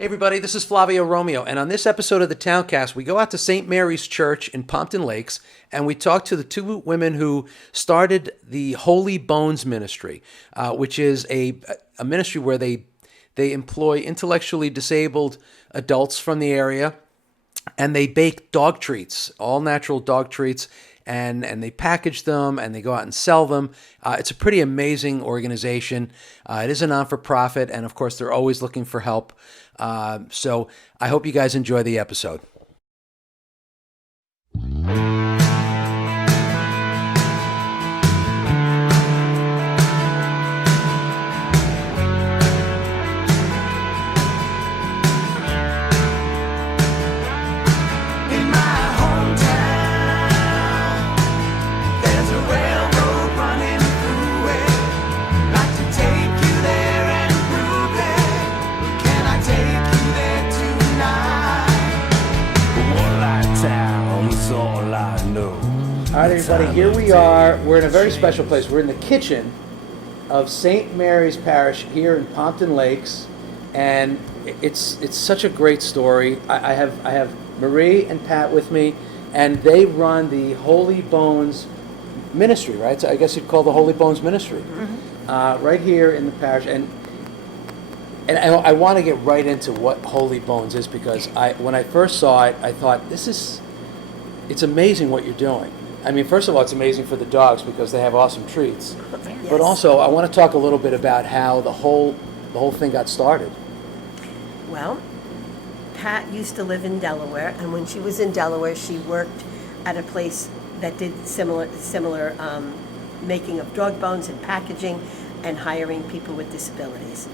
Hey everybody, this is Flavio Romeo, and on this episode of the Towncast, we go out to St. Mary's Church in Pompton Lakes, and we talk to the two women who started the Holy Bones Ministry, which is a ministry where they employ intellectually disabled adults from the area, and they bake dog treats, all natural dog treats, and they package them and they go out and sell them. It's a pretty amazing organization. It is a non-for-profit, and of course, they're always looking for help. So I hope you guys enjoy the episode. All right, everybody, here we are. We're in a very special place. We're in the kitchen of St. Mary's Parish here in Pompton Lakes, and it's such a great story. I have Marie and Pat with me, and they run the Holy Bones Ministry, right? So I guess you'd call the Holy Bones Ministry, right here in the parish. And I want to get right into what Holy Bones is, because when I first saw it, I thought, it's amazing what you're doing. I mean, first of all, it's amazing for the dogs because they have awesome treats. Yes. But also, I want to talk a little bit about how the whole thing got started. Well, Pat used to live in Delaware, and when she was in Delaware, she worked at a place that did similar making of dog bones and packaging and hiring people with disabilities.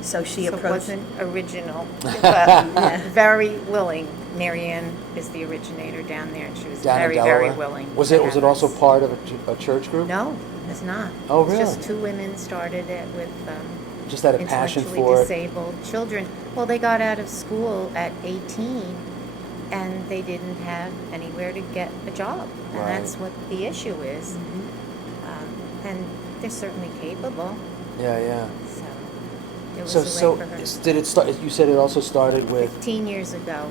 So she approached. It wasn't original, but very willing. Marianne is the originator down there, and she was very willing. Was it also part of a church group? No, it's not. Oh, really? It's just two women started it with just had a passion for intellectually disabled children. Well, they got out of school at 18, and they didn't have anywhere to get a job, and that's what the issue is. Mm-hmm. And they're certainly capable. Yeah. It was a way for her. Did it start? You said it also started with 15 years ago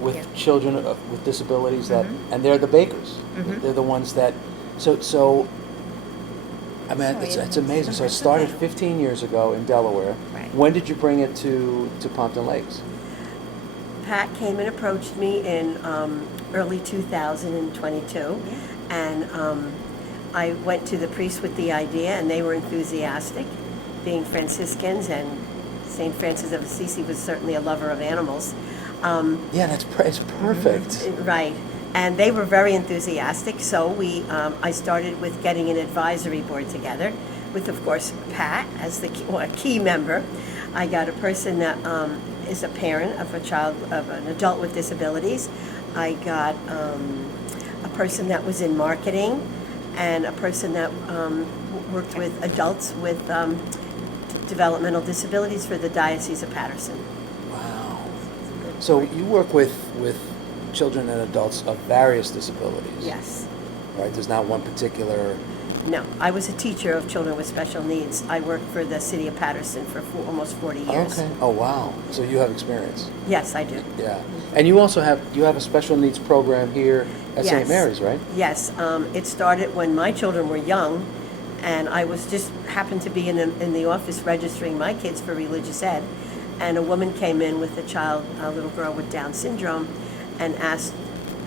with children with disabilities that, and they're the bakers. Mm-hmm. They're the ones that. So. I mean, it's amazing. So it started 15 years ago in Delaware. Right. When did you bring it to Pompton Lakes? Pat came and approached me in early 2022, and I went to the priest with the idea, and they were enthusiastic. Being Franciscans, and St. Francis of Assisi was certainly a lover of animals. It's perfect. Right, and they were very enthusiastic. So I started with getting an advisory board together, with of course Pat as the key member. I got a person that is a parent of an adult with disabilities. I got a person that was in marketing, and a person that worked with adults with developmental disabilities for the Diocese of Patterson. Wow. So you work with children and adults of various disabilities? Yes. Right, there's not one particular... No, I was a teacher of children with special needs. I worked for the city of Patterson for almost 40 years. Okay. Oh, wow. So you have experience. Yes, I do. Yeah. And you also have a special needs program here at St. Mary's, right? Yes. It started when my children were young, and I happened to be in the office registering my kids for religious ed, and a woman came in with a little girl with Down syndrome, and asked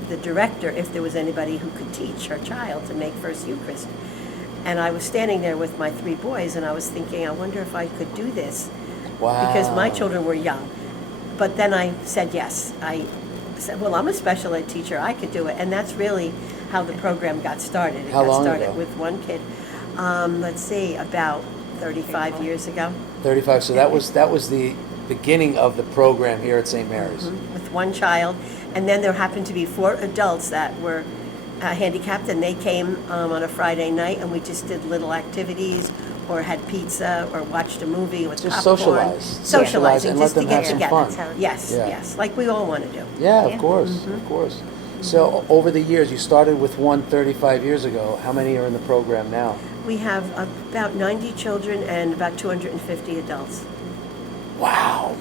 the director if there was anybody who could teach her child to make First Eucharist. And I was standing there with my 3 boys, and I was thinking, I wonder if I could do this. Wow. Because my children were young. But then I said yes. I said, well, I'm a special ed teacher, I could do it. And that's really how the program got started. How long got started ago? with one kid. About 35 years ago. 35. So that was the beginning of the program here at St. Mary's. Mm-hmm. With one child, and then there happened to be 4 adults that were handicapped, and they came on a Friday night, and we just did little activities, or had pizza, or watched a movie with just popcorn. Socializing, and let just them to get have some together. fun. Yes, like we all want to do. Yeah, of course. So over the years, you started with one 35 years ago. How many are in the program now? We have about 90 children and about 250 adults. Wow.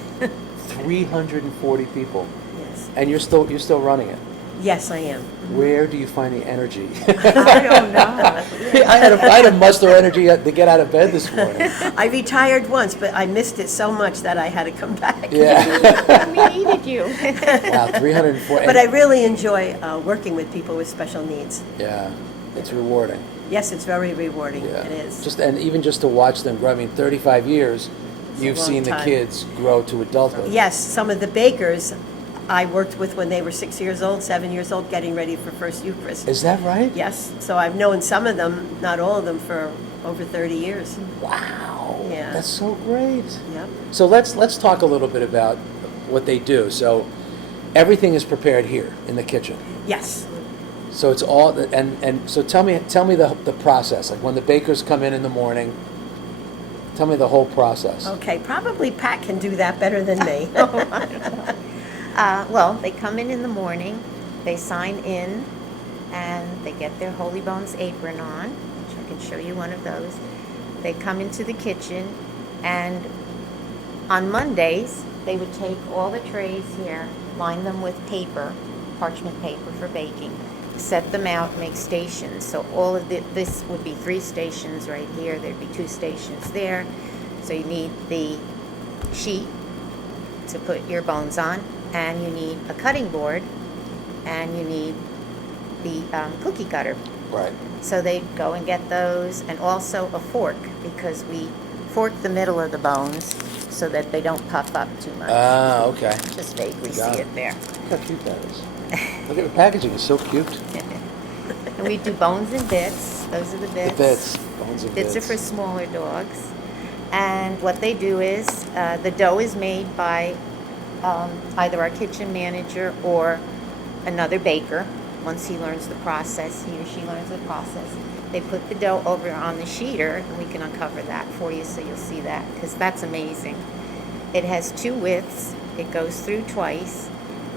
340 people, Yes. and you're still running it. Yes, I am. Where do you find the energy? I don't know. I had to muster energy to get out of bed this morning. I retired once, but I missed it so much that I had to come back. Yeah. We needed you. Wow, 340. But I really enjoy working with people with special needs. Yeah, it's rewarding. Yes, it's very rewarding. Yeah. It is. Even just to watch them grow. I mean, 35 years, a you've long seen the time. kids grow to adulthood. Yes, some of the bakers I worked with when they were 6 years old, 7 years old, getting ready for First Eucharist. Is that right? Yes, so I've known some of them, not all of them, for over 30 years. Wow. Yeah. That's so great. Yep. So let's talk a little bit about what they do. So everything is prepared here in the kitchen. Yes. So it's all and so tell me the process. Like when the bakers come in the morning, tell me the whole process. Okay, probably Pat can do that better than me. Well, they come in the morning, they sign in, and they get their Holy Bones apron on, which I can show you one of those. They come into the kitchen, and on Mondays, they would take all the trays here, line them with paper, parchment paper for baking, set them out, make stations. So all of this would be 3 stations right here. There'd be 2 stations there. So you need the sheet to put your bones on, and you need a cutting board, and you need the cookie cutter. Right. So they go and get those, and also a fork, because we fork the middle of the bones so that they don't puff up too much. Ah, okay. Just vaguely Got see it. it there. Look how cute that is. Look at the packaging; it's so cute. And we do bones and bits. Those are the bits. The bits, bones and Bits bits. are for smaller dogs. And what they do is, the dough is made by either our kitchen manager or another baker. Once he learns the process, he or she learns the process, they put the dough over on the sheeter, and we can uncover that for you so you'll see that, because that's amazing. It has 2 widths, it goes through twice,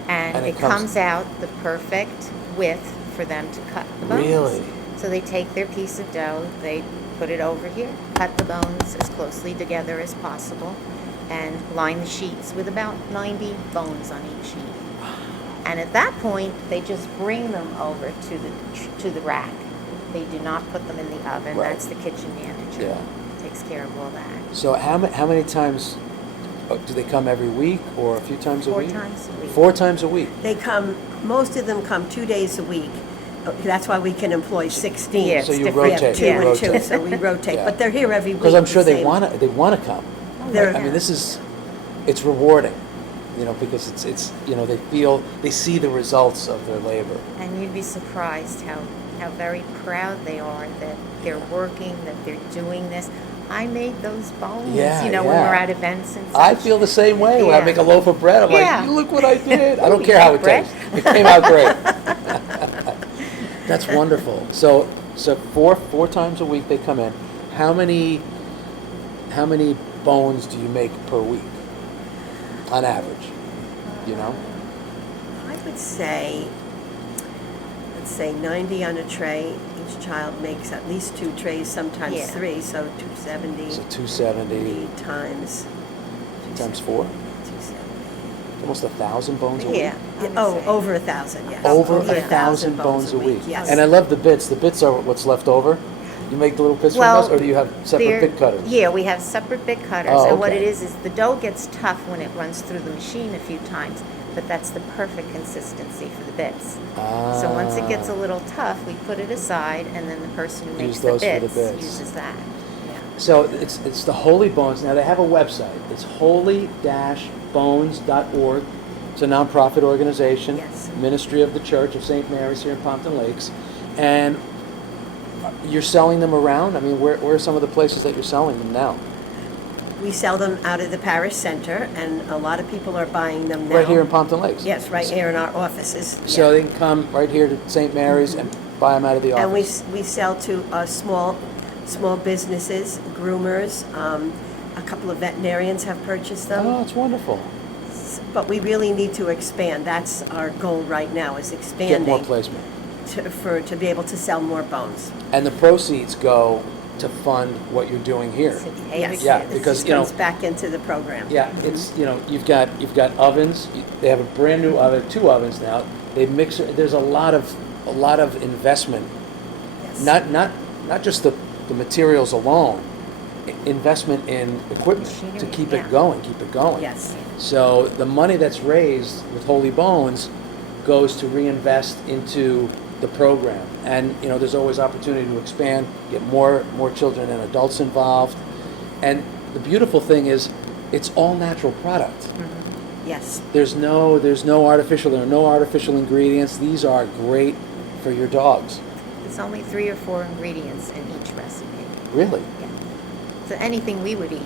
and And it comes out the perfect width for them to cut the bones. Really? So they take their piece of dough, they put it over here, cut the bones as closely together as possible, and line the sheets with about 90 bones on each sheet. And at that point, they just bring them over to the rack. They do not put them in the oven. Right. That's the kitchen manager. Yeah. Takes care of all that. So how many times do they come every week or a few times a 4 week? times a week. 4 times a week. They come, most of them come 2 days a week. That's why we can employ 16. Yeah, So it's you different. We have rotate. 2 you and rotate. 2, so we rotate. Yeah. But they're here every week. Because I'm sure the they same. want to come. They're- I mean, it's rewarding, because it's they see the results of their labor. And you'd be surprised how very proud they are that they're working, that they're doing this. I made those bones, Yeah, when yeah. we're at events and such. I feel the same way when I Yeah. make a loaf of bread. I'm Yeah. like, look what I did. I don't You care how make it bread? tastes. It came out great. That's wonderful. So 4 times a week they come in. How many bones do you make per week, on average? You know? I would say, let's say 90 on a tray. Each child makes at least 2 trays, sometimes Yeah. 3, so 270. So 270 times times 4, 270. almost 1,000 bones a week. Yeah. I would Oh, say. over 1,000, yes. Over Yeah. 1,000 bones a week. Yes. And I love the bits. The bits are what's left over. You make the little bits Well, from those, or do you have separate They're- bit cutters? Yeah, we have separate bit cutters. Oh, And what okay. it is the dough gets tough when it runs through the machine a few times, but that's the perfect consistency for the bits. So once it gets a little tough, we put it aside, and then the person who Use makes the those for the bits bits. uses that. Yeah. So it's the Holy Bones. Now they have a website. It's holy-bones.org. It's a nonprofit organization, Yes. Ministry of the Church of St. Mary's here in Pompton Lakes, and you're selling them around. I mean, where are some of the places that you're selling them now? We sell them out of the parish center, and a lot of people are buying them now. Right here in Pompton Lakes. Yes, right here in our offices. So yeah. they can come right here to St. Mary's and buy them out of the office. And we sell to small businesses, groomers. A couple of veterinarians have purchased them. Oh, it's wonderful. But we really need to expand. That's our goal right now, is expanding. Get more placement. To be able to sell more bones. And the proceeds go to fund what you're doing here. Yes, Yeah, this because, just you know- comes back into the program. Yeah, it's, you know, you've got ovens. They have a brand new oven, 2 ovens now. They mix it. There's a lot of investment. Yes. Not just the materials alone. Investment in equipment to Machinery, keep yeah. it going. Yes. So the money that's raised with Holy Bones goes to reinvest into the program, and you know, there's always opportunity to expand, get more children and adults involved. And the beautiful thing is, it's all natural product. Yes. There are no artificial ingredients. These are great for your dogs. There's only 3 or 4 ingredients in each recipe. Really, Yeah. So anything we would eat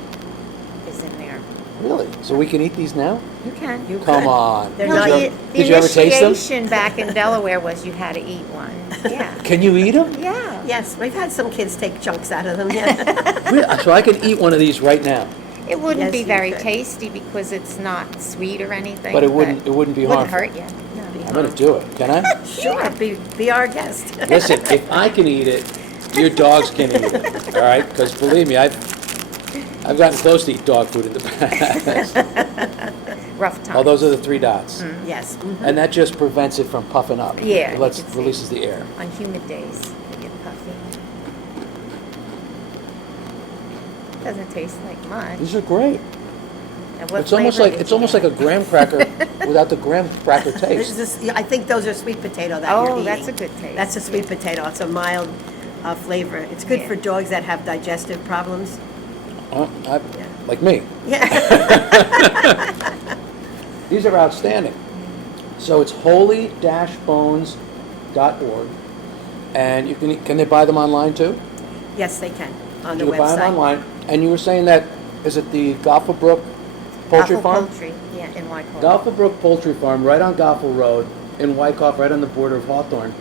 is in there. really. So we can eat these now? You can. You Come could. on. They're Did not- you the ever- did you ever taste them? initiation back in Delaware was you had to eat one. Yeah. Can you eat them? Yeah. Yes, we've had some kids take chunks out of them, yeah. Really? So I can eat one of these right now, It wouldn't Yes, be you very could. tasty because it's not sweet or anything. but it wouldn't be wouldn't harmful. hurt you. No. I'm gonna do it. Can I? Sure, be our guest. Listen, if I can eat it, your dogs can eat it. All right? Because believe me, I've gotten close to eat dog food in the past. Rough time. Oh, those are the 3 dots, Yes. and that just prevents it from puffing up. Yeah, It you can see. releases the air. On humid days, they get puffy. Doesn't taste like much. These are great. And what It's almost flavor like did it's you almost like get? a graham cracker without the graham cracker This taste. is, I think those are sweet potato that you're Oh, eating. that's a good taste. That's a sweet potato. It's a mild flavor. It's good Yeah. for dogs that have digestive problems. Like me. Yeah. These are outstanding. So it's holy-bones.org, and you can they buy them online too? Yes, they can, on the You can buy them website. online, and you were saying that, is it the Gophelbrook Poultry Apple Farm? Poultry, yeah, in Wyckoff. Gophelbrook Poultry Farm, right on Goffel Road in Wyckoff, right on the border of Hawthorne.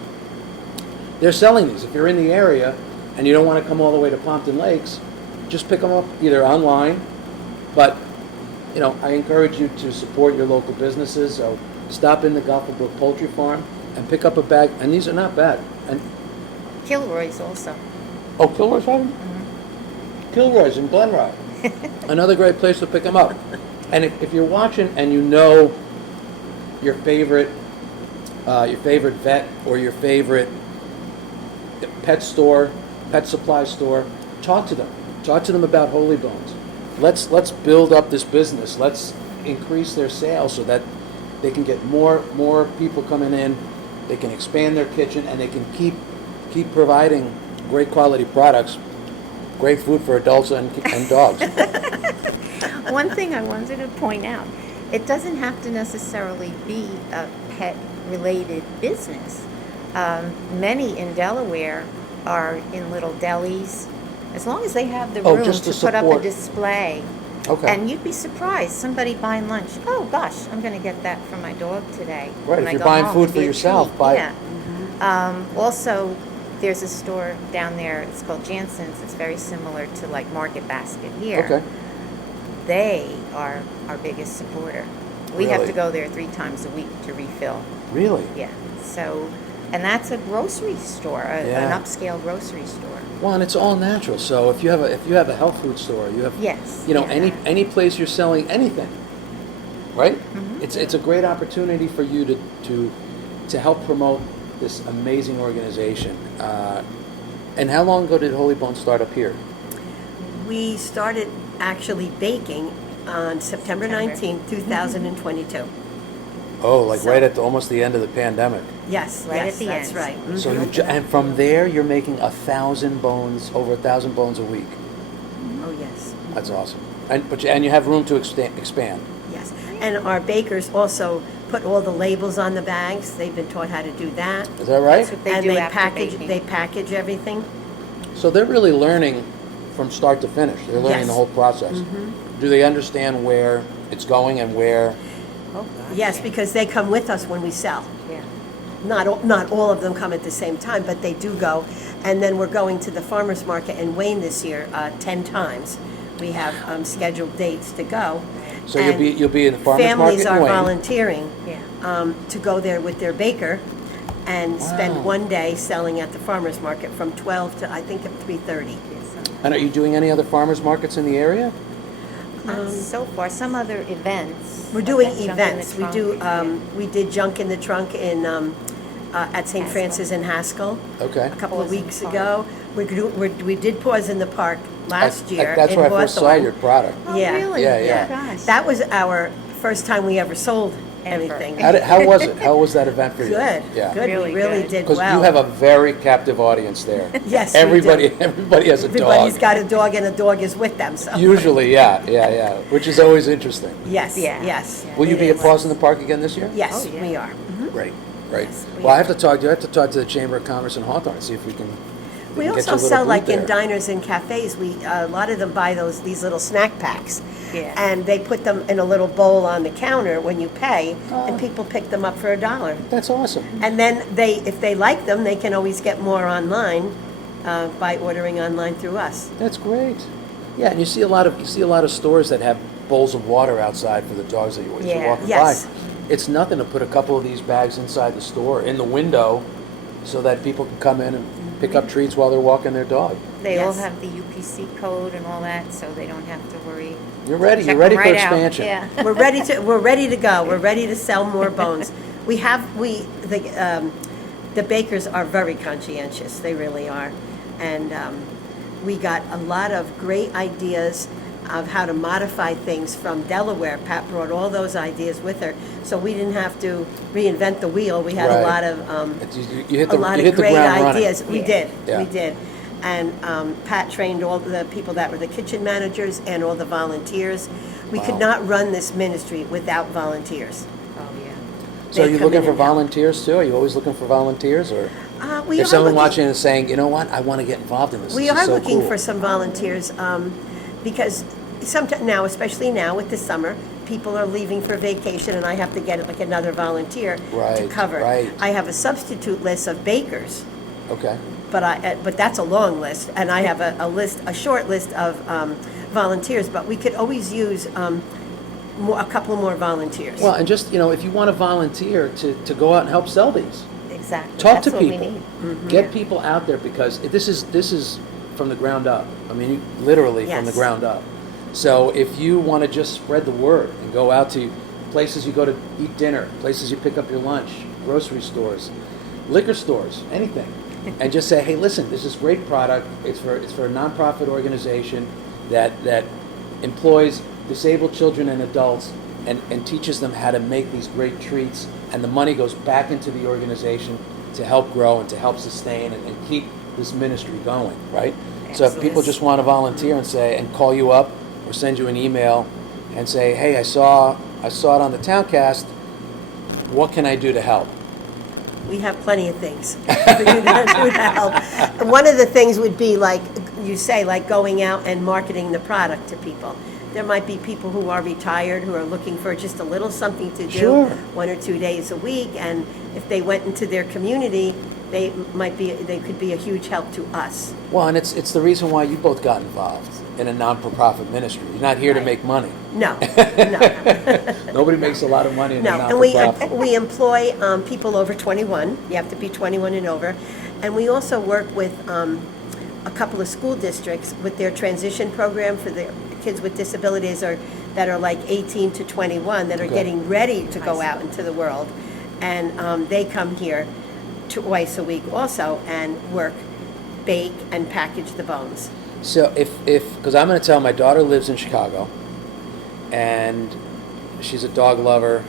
They're selling these. If you're in the area and you don't want to come all the way to Pompton Lakes, just pick them up either online, but you know, I encourage you to support your local businesses. So stop in the Gophelbrook Poultry Farm and pick up a bag, and these are not bad. And Kilroy's also. oh, Kilroy's have them? Kilroy's in Glenroy. Another great place to pick them up. And if you're watching and you know your favorite vet or your favorite pet store, pet supply store, talk to them. Talk to them about Holy Bones. Let's build up this business. Let's increase their sales so that they can get more people coming in. They can expand their kitchen, and they can keep providing great quality products, great food for adults and dogs. One thing I wanted to point out, it doesn't have to necessarily be a pet-related business. Many in Delaware are in little delis, as long as they have the Oh, room just to to put up a support. display. Okay. And you'd be surprised, somebody buying lunch, oh gosh, I'm gonna get that for my dog today. Right, when if I you're go buying home food to for be a yourself, treat." buy- Yeah. Also, there's a store down there, it's called Jansen's, it's very similar to like Market Basket here. Okay. They are our biggest supporter. We have Really? to go there 3 times a week to refill. Really? Yeah. So, and that's a grocery store, Yeah. an upscale grocery store. Well, and it's all natural. So if you have a health food store, you have Yes. you know yeah. any place you're selling anything, right? Mhm. It's a great opportunity for you to help promote this amazing organization. And how long ago did Holy Bones start up here? We started actually baking on September September. 19th, 2022. Oh, like So- right at almost the end of the pandemic. Yes, Right yes, at the that's end. right. So Mhm. and from there you're making 1,000 bones, over 1,000 bones a week. Oh, yes. That's awesome. And you have room to expand. Yes, and our bakers also put all the labels on the bags. They've been taught how to do that. Is that right? That's what they And do they after baking. package everything. So they're really learning from start to finish. They're learning Yes. the whole process. Do they understand where it's going and where? Oh, gosh, Yes, yeah. because they come with us when we sell. Yeah. Not all of them come at the same time, but they do go. And then we're going to the farmers market in Wayne this year 10 times. We have scheduled dates to go. So And you'll be in the farmers market families in are Wayne. volunteering Yeah. to go there with their baker and Wow. spend one day selling at the farmers market from 12 to I think 3:30. And are you doing any other farmers markets in the area? Not so far, some other events. We're like doing that Junk in the events. We Trunk, do, yeah. we did Junk in the Trunk in, at St. Haskell. Francis in Haskell Okay. a couple of Pause in the weeks Park. ago. We did Pause in the Park last year That's in where I first saw Hawthorne. your product. Oh, Yeah. really? Yeah, yeah. Gosh. That was our first time we ever sold Ever. anything. How was it? How was that event for you? Good, Yeah. good. Really We really good. did Because well. you have a very captive audience there. Yes, we do. Everybody has a Everybody's dog. got a dog and a dog is with them, so. Usually, yeah, which is always interesting. Yes, Yeah. yes. Yeah. Will you it be at is. Paws in the Park again this year? Yes, Oh, yeah. we are. Great. Yes, we Well, I are. have to talk to the Chamber of Commerce in Hawthorne and see if we can. We can get you also a little sell, booth like in there. diners and cafes, a lot of them buy these little snack packs. Yeah. And they put them in a little bowl on the counter when you pay, Oh. and people pick them up for $1. That's awesome. And then if they like them, they can always get more online by ordering online through us. That's great. Yeah, and you see a lot of stores that have bowls of water outside for the dogs that as you're Yeah. walking Yes. by. It's nothing to put a couple of these bags inside the store in the window, so that people can come in and pick up treats while they're walking their dog. They all Yes. have the UPC code and all that, so they don't have to worry. You're ready. Check You're ready them for right out. expansion. Yeah. We're ready to go. We're ready to sell more bones. The bakers are very conscientious. They really are. And we got a lot of great ideas of how to modify things from Delaware. Pat brought all those ideas with her, so we didn't have to reinvent the wheel. We had Right. a lot of You hit a the lot you of hit the great ground ideas. running. We did. Yeah. We did. And Pat trained all the people that were the kitchen managers and all the volunteers. We could Wow. not run this ministry without volunteers. Oh, yeah. So are They you come looking in for and help. volunteers too? Are you always looking for volunteers, or We if are someone looking- watching is saying, you know what, I want to get involved in this. We This is are so looking cool. for some volunteers because sometimes now, especially now with the summer, people are leaving for vacation, and I have to get like another volunteer to Right, cover. right. I have a substitute list of bakers, Okay. but that's a long list, and I have a short list of volunteers. But we could always use a couple more volunteers. Well, and just if you want to volunteer to go out and help sell these, Exactly. talk That's to what people. we need. Get people out there, because this is from the ground up. I mean, literally from the Yes. ground up. So if you want to just spread the word and go out to places you go to eat dinner, places you pick up your lunch, grocery stores, liquor stores, anything, and just say, hey, listen, this is great product. It's for a nonprofit organization that employs disabled children and adults and teaches them how to make these great treats, and the money goes back into the organization to help grow and to help sustain and keep this ministry going, right? So if people just want to volunteer and call you up or send you an email and say, hey, I saw it on the Towncast, what can I do to help? We have plenty of things for you to do to help. One of the things would be, like you say, like going out and marketing the product to people. There might be people who are retired who are looking for just a little something to do Sure. 1 or 2 days a week, and if they went into their community, they could be a huge help to us. Well, and it's the reason why you both got involved in a non-for-profit ministry. You're not here to Right. make money. No, no. Nobody makes a lot of money in a No, and we non-for-profit. employ people over 21. You have to be 21 and over. And we also work with a couple of school districts with their transition program for the kids with disabilities that are like 18 to 21 that are Okay. getting ready to go out into the world. And they come here twice a week also and work, bake, and package the bones. So because I'm going to tell, my daughter lives in Chicago, and she's a dog lover.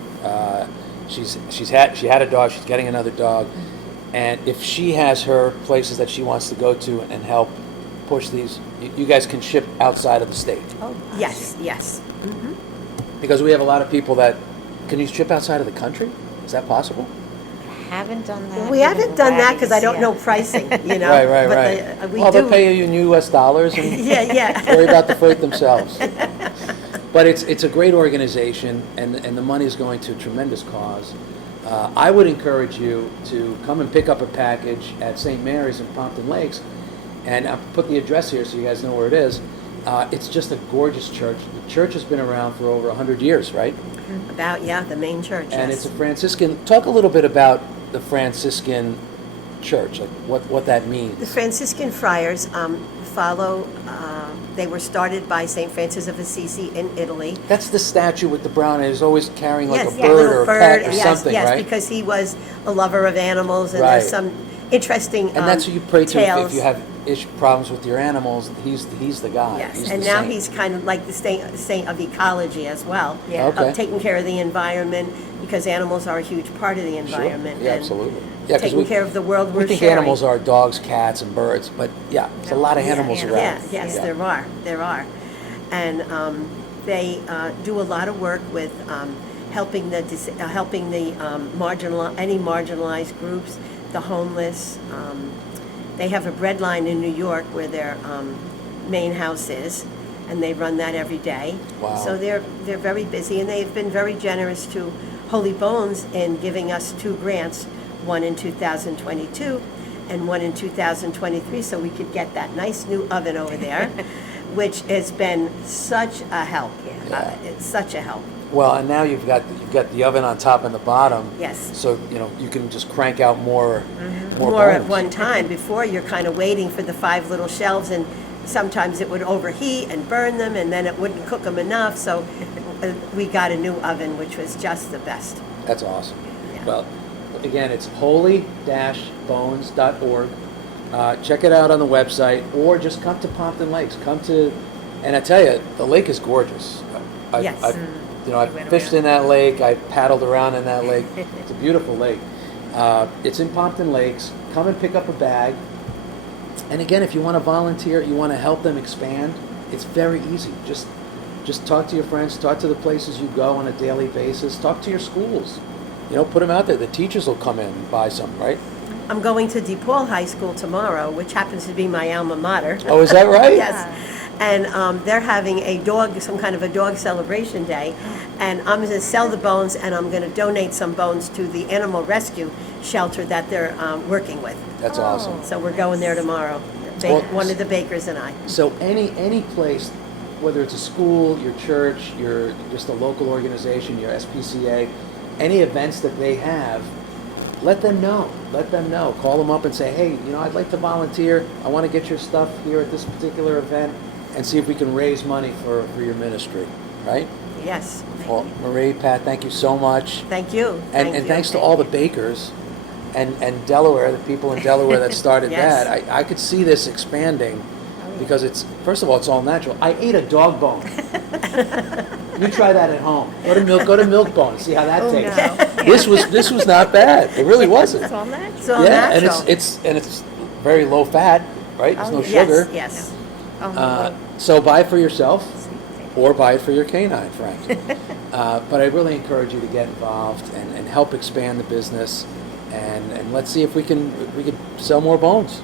She had a dog. She's getting another dog, and if she has her places that she wants to go to and help push these, you guys can ship outside of the state, Oh, Yes, yes. because we have a lot of people that can you ship outside of the country? Is that possible? haven't done that. We haven't done that because I don't know Yeah. pricing, you know. Right. But we Well, do. they'll pay you in U.S. dollars and Yeah. worry about the freight themselves. But it's a great organization, and the money is going to a tremendous cause. I would encourage you to come and pick up a package at St. Mary's in Pompton Lakes, and I'll put the address here so you guys know where it is. It's just a gorgeous church. The church has been around for over 100 years, right? The main church, And yes. it's a Franciscan. Talk a little bit about the Franciscan church, like what that means. The Franciscan friars follow, they were started by St. Francis of Assisi in Italy. That's the statue with the brown, and he's always carrying like Yes, a yeah, bird little or a bird, pet or yes, something, yes, right? because he was a lover of animals, and Right. there's some interesting And that's who you pray to tales. if you have problems with your animals. He's the guy. Yes, He's and the now saint. he's kind of like the saint of ecology as well. Yeah. Okay. Of taking care of the environment, because animals are a huge part of the environment. Sure. Yeah, and absolutely. Yeah, 'cause taking care of the world we we're think sharing. animals are dogs, cats, and birds, but yeah, there's a lot of Yeah, animals animals. around. Yeah, yes, Yeah. there are. And they do a lot of work with helping the any marginalized groups, the homeless. They have a bread line in New York where their main house is, and they run that every day. Wow. So they're very busy, and they've been very generous to Holy Bones in giving us 2 grants, one in 2022 and one in 2023, so we could get that nice new oven over there, which has been such a help. Yeah. It's such a help. Well, and now you've got the oven on top and the bottom. Yes. So you can just crank out more More at bones. one time. Before, you're kind of waiting for the 5 little shelves, and sometimes it would overheat and burn them, and then it wouldn't cook them enough. So we got a new oven, which was just the best. That's awesome. Yeah. Well, again, it's holy-bones.org. Check it out on the website, or just come to Pompton Lakes. And I tell you, the lake is gorgeous. Yes. I've We went fished around. in that lake. I paddled around in that lake. It's a beautiful lake. It's in Pompton Lakes. Come and pick up a bag. And again, if you want to volunteer, you want to help them expand, it's very easy. Just talk to your friends, talk to the places you go on a daily basis, talk to your schools. Put them out there. The teachers will come in and buy some, right? I'm going to DePaul High School tomorrow, which happens to be my alma mater. Oh, is that right? Yes. And they're having some kind of a dog celebration day. And I'm going to sell the bones, and I'm going to donate some bones to the animal rescue shelter that they're working with. That's Oh. awesome. So we're going there tomorrow. Well, One of the bakers and I. So any place, whether it's a school, your church, your just a local organization, your SPCA, any events that they have, let them know. Let them know. Call them up and say, hey, I'd like to volunteer. I want to get your stuff here at this particular event, and see if we can raise money for your ministry, right? Yes. Well, Marie, Pat, thank you so much. Thank you. And thanks to all the bakers and Delaware, the people in Delaware that started Yes. that. I could see this expanding because first of all, it's all natural. I ate a dog bone. You try that at home. Go to Milk-Bone and see how that Oh, tastes. no. This was not bad. It really wasn't. It's all natural. It's all Yeah, and natural. it's very low fat, right? There's no Oh, sugar. Yes. Oh, So buy it for yourself or buy it for your canine friend. But I really encourage you to get involved and help expand the business, and let's see if we could sell more bones.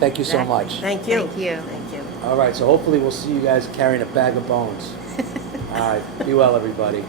Thank you so Exactly. much. Thank you. Thank you. Thank you. All right, so hopefully we'll see you guys carrying a bag of bones. All right, be well, everybody.